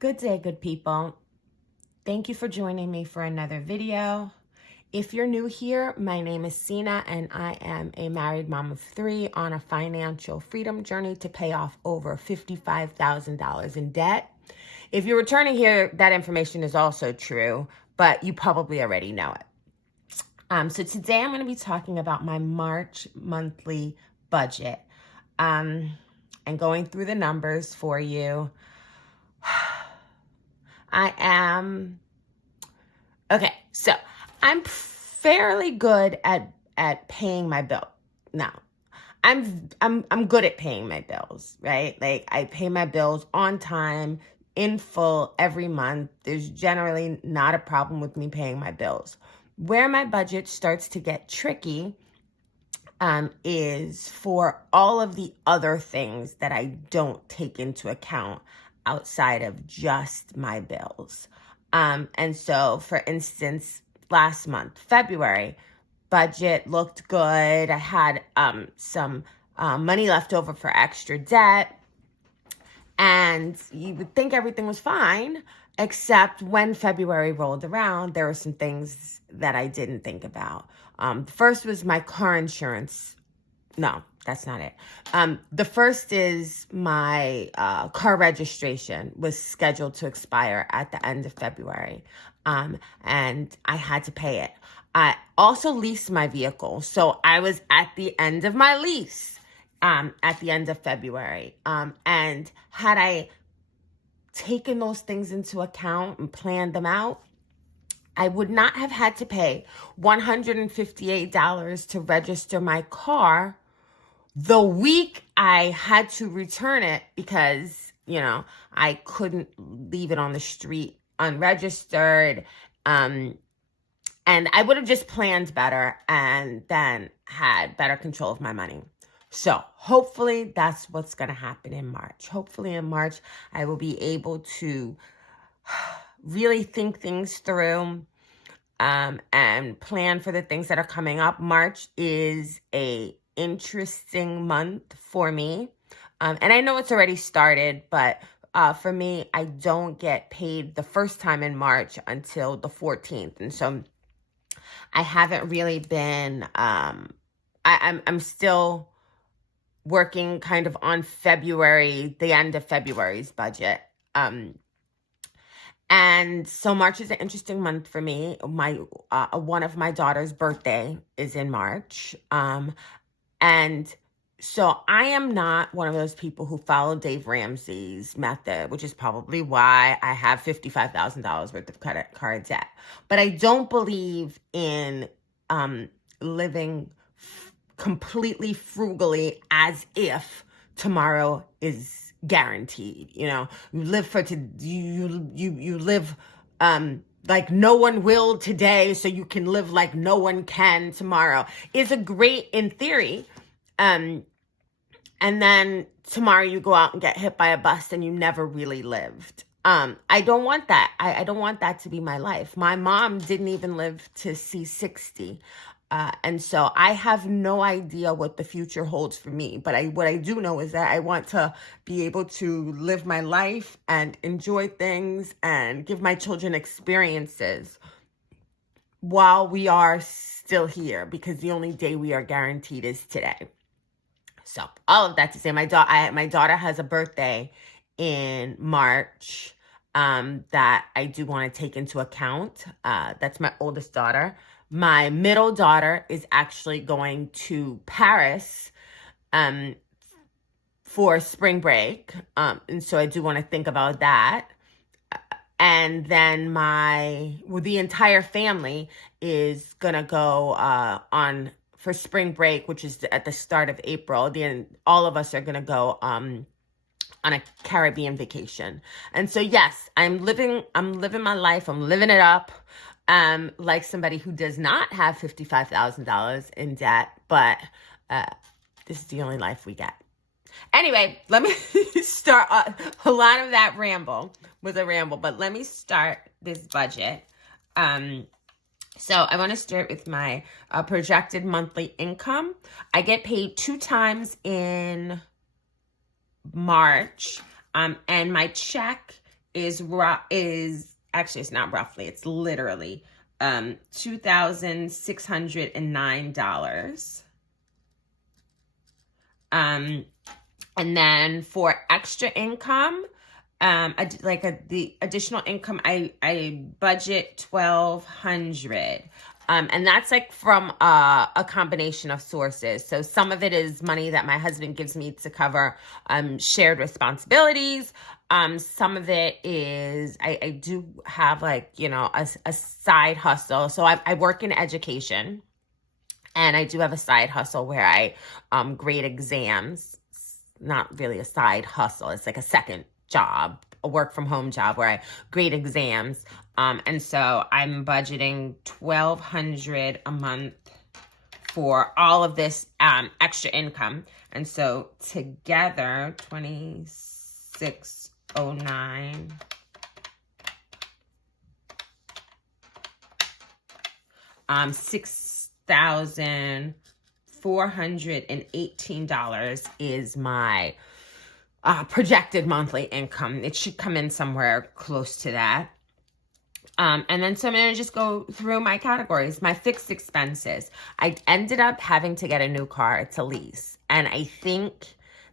Good day, good people. Thank you for joining me for another video. If you're new here, my name is Sina and I am a married mom of 3 on a financial freedom journey to pay off over $55,000 in debt. If you're returning here, that information is also true, but you probably already know it. So today I'm going to be talking about my March monthly budget and going through the numbers for you. So I'm fairly good at paying my bill. Now, I'm good at paying my bills, right? Like I pay my bills on time, in full, every month. There's generally not a problem with me paying my bills. Where my budget starts to get tricky is for all of the other things that I don't take into account outside of just my bills. And so, for instance, last month, February, budget looked good. I had some money left over for extra debt. And you would think everything was fine, except when February rolled around, there were some things that I didn't think about. The first was my car insurance. No, that's not it. The first is my car registration was scheduled to expire at the end of February, and I had to pay it. I also leased my vehicle, so I was at the end of my lease at the end of February. And had I taken those things into account and planned them out, I would not have had to pay $158 to register my car the week I had to return it because, I couldn't leave it on the street unregistered. And I would have just planned better and then had better control of my money. So hopefully that's what's going to happen in March. Hopefully in March, I will be able to really think things through and plan for the things that are coming up. March is a interesting month for me. And I know it's already started, but for me, I don't get paid the first time in March until the 14th. And so I haven't really been, I'm still working kind of on February, the end of February's budget. And so March is an interesting month for me. One of my daughter's birthday is in March. And so I am not one of those people who follow Dave Ramsey's method, which is probably why I have $55,000 worth of credit card debt. But I don't believe in living completely frugally as if tomorrow is guaranteed. You live for you live like no one will today, so you can live like no one can tomorrow. Is a great in theory. And then tomorrow you go out and get hit by a bus and you never really lived. I don't want that. I don't want that to be my life. My mom didn't even live to see 60. And so I have no idea what the future holds for me. But what I do know is that I want to be able to live my life and enjoy things and give my children experiences while we are still here, because the only day we are guaranteed is today. So all of that to say, my daughter has a birthday in March that I do want to take into account. That's my oldest daughter. My middle daughter is actually going to Paris for spring break. And so I do want to think about that. And then the entire family is going to go on for spring break, which is at the start of April. Then all of us are going to go on a Caribbean vacation. And so, yes, I'm living my life. I'm living it up. Like somebody who does not have $55,000 in debt, but this is the only life we get. Anyway, let me start. A lot of that ramble was a ramble, but let me start this budget. So I want to start with my projected monthly income. I get paid 2 times in March, and my check is actually, it's not roughly, it's literally $2,609. And then for extra income, the additional income, I budget $1,200. And that's like from a combination of sources. So some of it is money that my husband gives me to cover shared responsibilities. Some of it is I do have like, a side hustle. So I work in education, and I do have a side hustle where I grade exams. It's not really a side hustle. It's like a second job, a work from home job where I grade exams. And so I'm budgeting $1,200 a month for all of this extra income. And so together, 2,609. $6,418 is my projected monthly income. It should come in somewhere close to that. And then so I'm going to just go through my categories. My fixed expenses. I ended up having to get a new car. It's a lease. And I think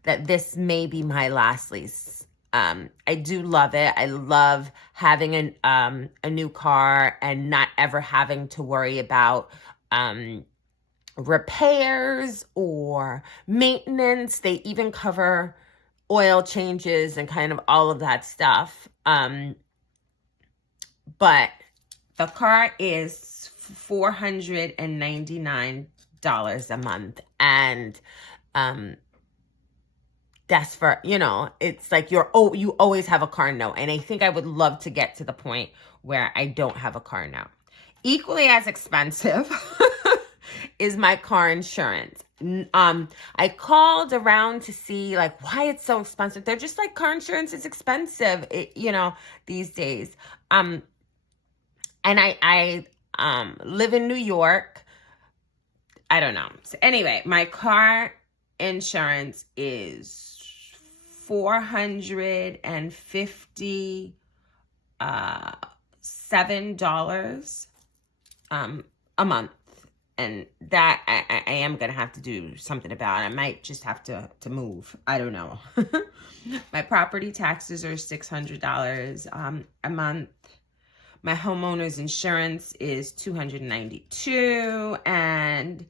that this may be my last lease. I do love it. I love having a new car and not ever having to worry about repairs or maintenance. They even cover oil changes and kind of all of that stuff. But the car is $499 a month. And that's for, it's like you always have a car note. And I think I would love to get to the point where I don't have a car note. Equally as expensive is my car insurance. I called around to see like why it's so expensive. They're just like, car insurance is expensive, these days. And I live in New York. I don't know. So anyway, my car insurance is $457 a month. And that I am going to have to do something about. I might just have to move. I don't know. My property taxes are $600 a month. My homeowner's insurance is $292, and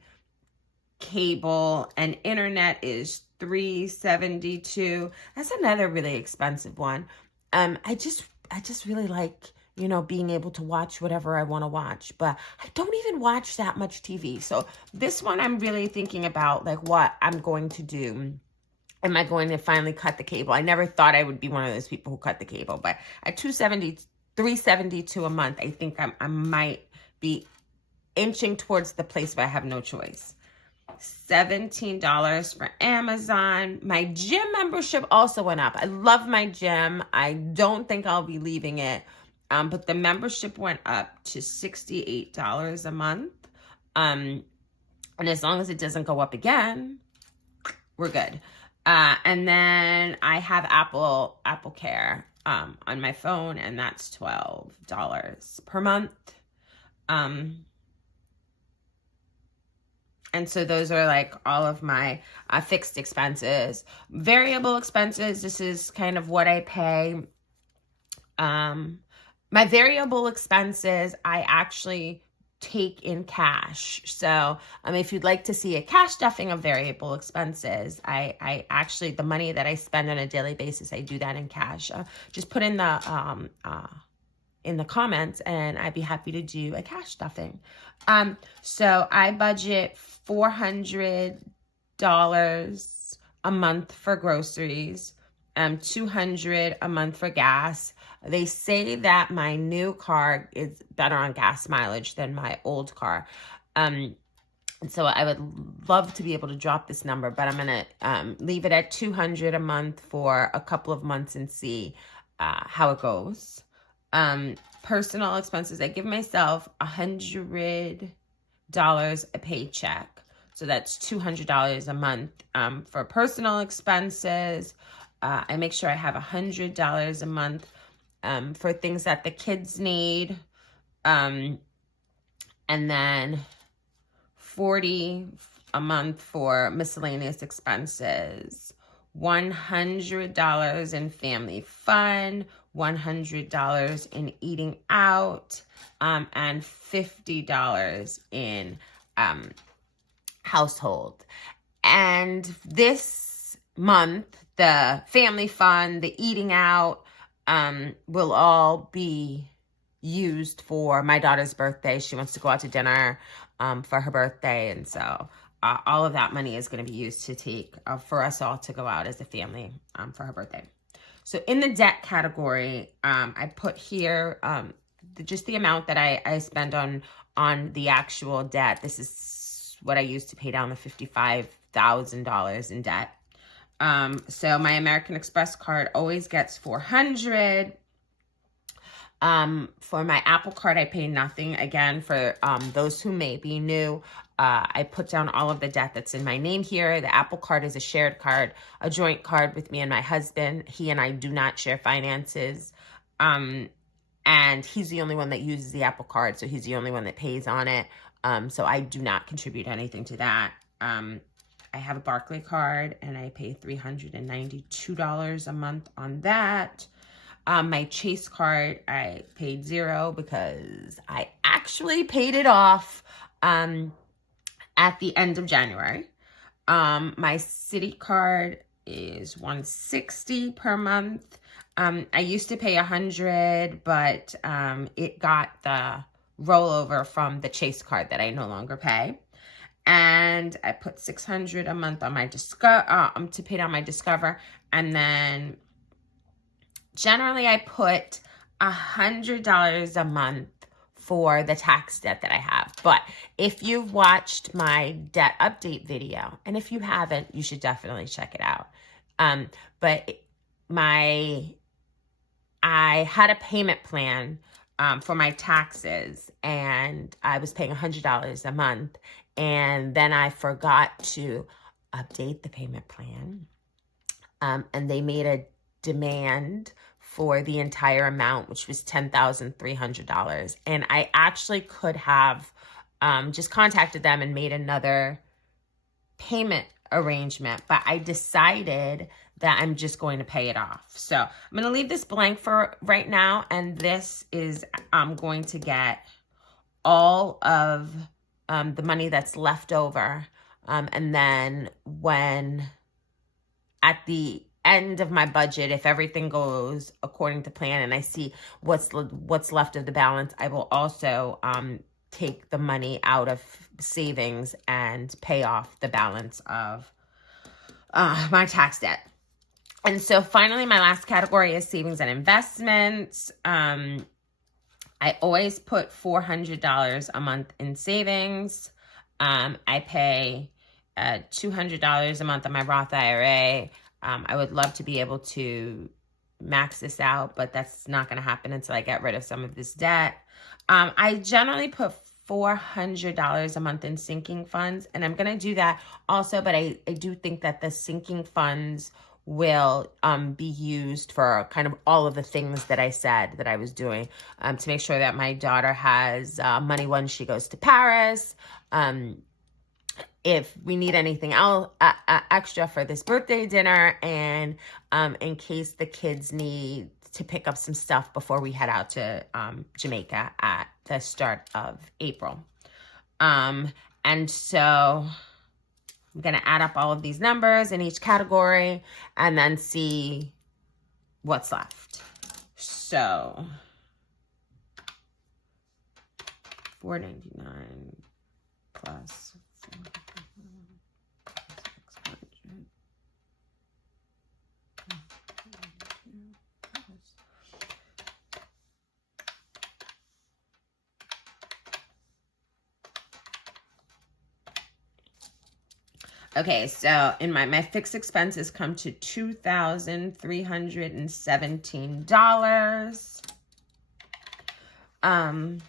cable and internet is $372. That's another really expensive one. I just really like, being able to watch whatever I want to watch, but I don't even watch that much TV. So this one, I'm really thinking about like what I'm going to do. Am I going to finally cut the cable? I never thought I would be one of those people who cut the cable, but at $372 a month, I think I might be inching towards the place where I have no choice. $17 for Amazon. My gym membership also went up. I love my gym. I don't think I'll be leaving it. But the membership went up to $68 a month. And as long as it doesn't go up again, we're good. And then I have Apple Care on my phone, and that's $12 per month. And so those are like all of my fixed expenses. Variable expenses, this is kind of what I pay. My variable expenses, I actually take in cash. So if you'd like to see a cash stuffing of variable expenses, I actually, the money that I spend on a daily basis, I do that in cash. Just put in the comments, and I'd be happy to do a cash stuffing. So I budget $400 a month for groceries, $200 a month for gas. They say that my new car is better on gas mileage than my old car. So I would love to be able to drop this number, but I'm going to leave it at $200 a month for a couple of months and see how it goes. Personal expenses, I give myself $100 a paycheck. So that's $200 a month for personal expenses. I make sure I have $100 a month for things that the kids need. And then $40 a month for miscellaneous expenses, $100 in family fun, $100 in eating out, and $50 in household. And this month, the family fun, the eating out, will all be used for my daughter's birthday. She wants to go out to dinner for her birthday, and so all of that money is going to be used to take for us all to go out as a family for her birthday. So in the debt category, I put here just the amount that I spend on the actual debt. This is what I used to pay down the $55,000 in debt. So my American Express card always gets $400. For my Apple card, I pay nothing. Again, for those who may be new, I put down all of the debt that's in my name here. The Apple card is a shared card, a joint card with me and my husband. He and I do not share finances. And he's the only one that uses the Apple card, so he's the only one that pays on it. So I do not contribute anything to that. I have a Barclay card, and I pay $392 a month on that. My Chase card, I paid $0 because I actually paid it off at the end of January. My Citi card is $160 per month. I used to pay $100, but it got the rollover from the Chase card that I no longer pay. And I put $600 a month on my to pay down my Discover, and then generally I put $100 a month for the tax debt that I have. But if you've watched my debt update video, and if you haven't, you should definitely check it out. But I had a payment plan for my taxes, and I was paying $100 a month, and then I forgot to update the payment plan, and they made a demand for the entire amount, which was $10,300. And I actually could have just contacted them and made another payment arrangement, but I decided that I'm just going to pay it off. So I'm going to leave this blank for right now, and this is I'm going to get all of the money that's left over, and then when at the end of my budget, if everything goes according to plan and I see what's left of the balance, I will also take the money out of savings and pay off the balance of my tax debt. And so finally, my last category is savings and investments. I always put $400 a month in savings. I pay $200 a month on my Roth IRA. I would love to be able to max this out, but that's not going to happen until I get rid of some of this debt. I generally put $400 a month in sinking funds, and I'm going to do that also, but I do think that the sinking funds will be used for kind of all of the things that I said that I was doing, to make sure that my daughter has money when she goes to Paris. If we need anything else extra for this birthday dinner, and in case the kids need to pick up some stuff before we head out to Jamaica at the start of April. And so I'm going to add up all of these numbers in each category and then see what's left. So $499 plus okay, so in my fixed expenses come to $2,317. I'm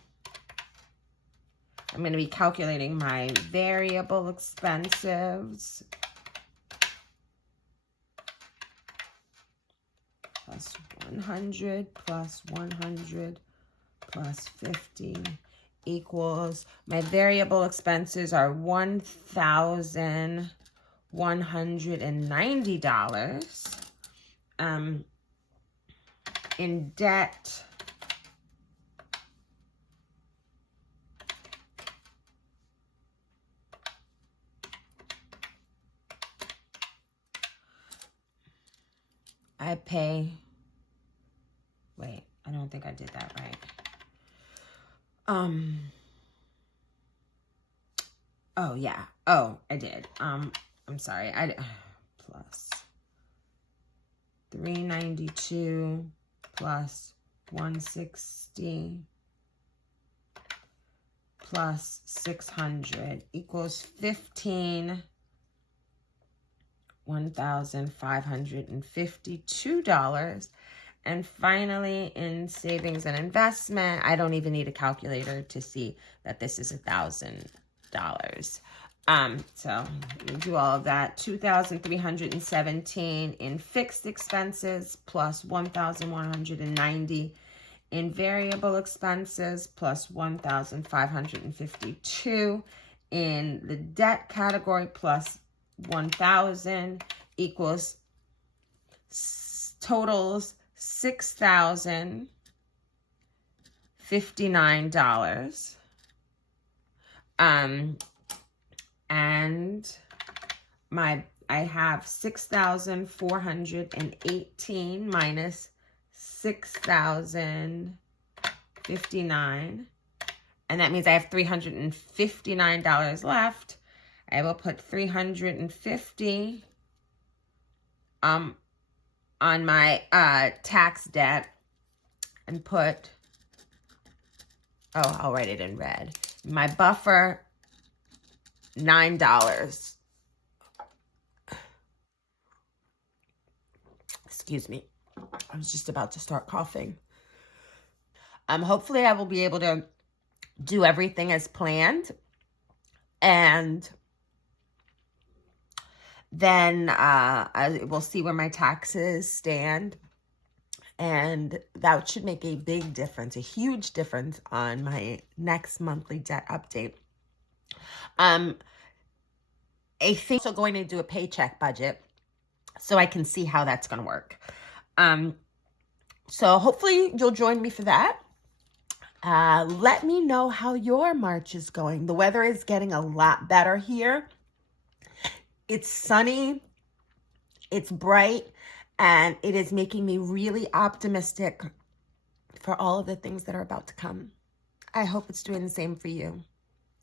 going to be calculating my variable expenses. Plus 100 plus 100 plus 50 equals, my variable expenses are $1,190. In debt, I pay, wait, I don't think I did that right. Oh yeah, oh, I did. I'm sorry, plus 392 plus 160 plus 600 equals $1,552. And finally, in savings and investment, I don't even need a calculator to see that this is $1,000. So we do all of that. 2,317 in fixed expenses plus 1,190 in variable expenses plus 1,552 in the debt category plus 1,000 equals totals $6,059. And I have 6,418 minus 6,059, and that means I have $359 left. I will put 350 on my tax debt and put, I'll write it in red. My buffer, $9. Excuse me. I was just about to start coughing. Hopefully I will be able to do everything as planned. And then I will see where my taxes stand. And that should make a big difference, a huge difference on my next monthly debt update. I think I'm also going to do a paycheck budget so I can see how that's going to work. So hopefully you'll join me for that. Let me know how your March is going. The weather is getting a lot better here. It's sunny, it's bright, and it is making me really optimistic for all of the things that are about to come. I hope it's doing the same for you.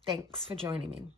Thanks for joining me.